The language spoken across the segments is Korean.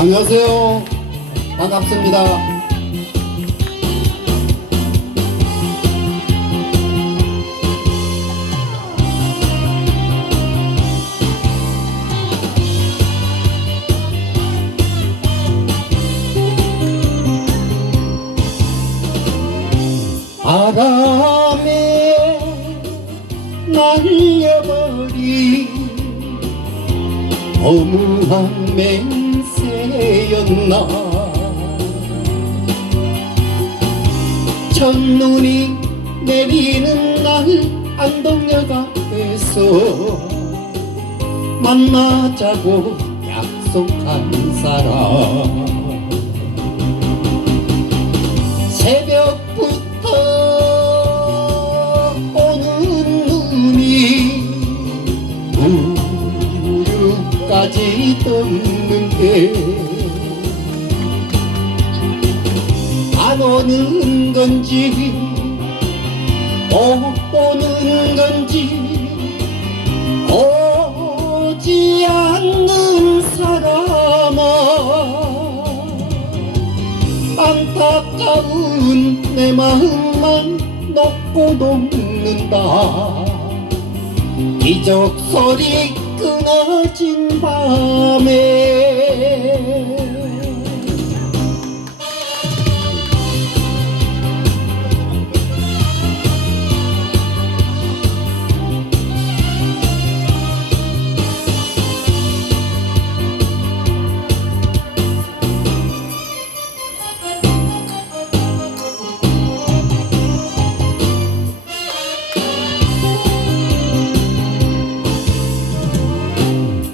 안녕하세요. 반갑습니다. 바람에 날려버린 어무한 맹 세였나? 첫눈이 내리는 날 안동역 앞에서 만나자고 약속한 사람. 새벽 우유까지 떴는데 안 오는 건지 못 오는 건지 오지 않는 사람아 안타까운 내 마음만 녹고 녹는다. 기적 소리 끊어진 밤에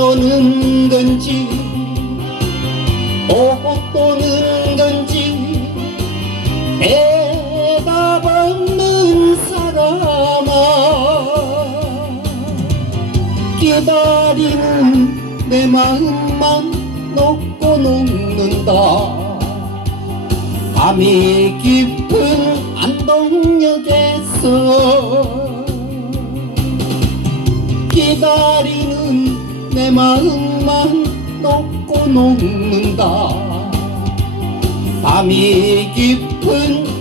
오는 건지 못 오는 건지 대답 없는 사람아. 기다리는 내 마음만 녹고 녹는다. 밤이 깊은 안동역에서 기다리는 내 마음만 녹고 녹는다. 밤이 깊은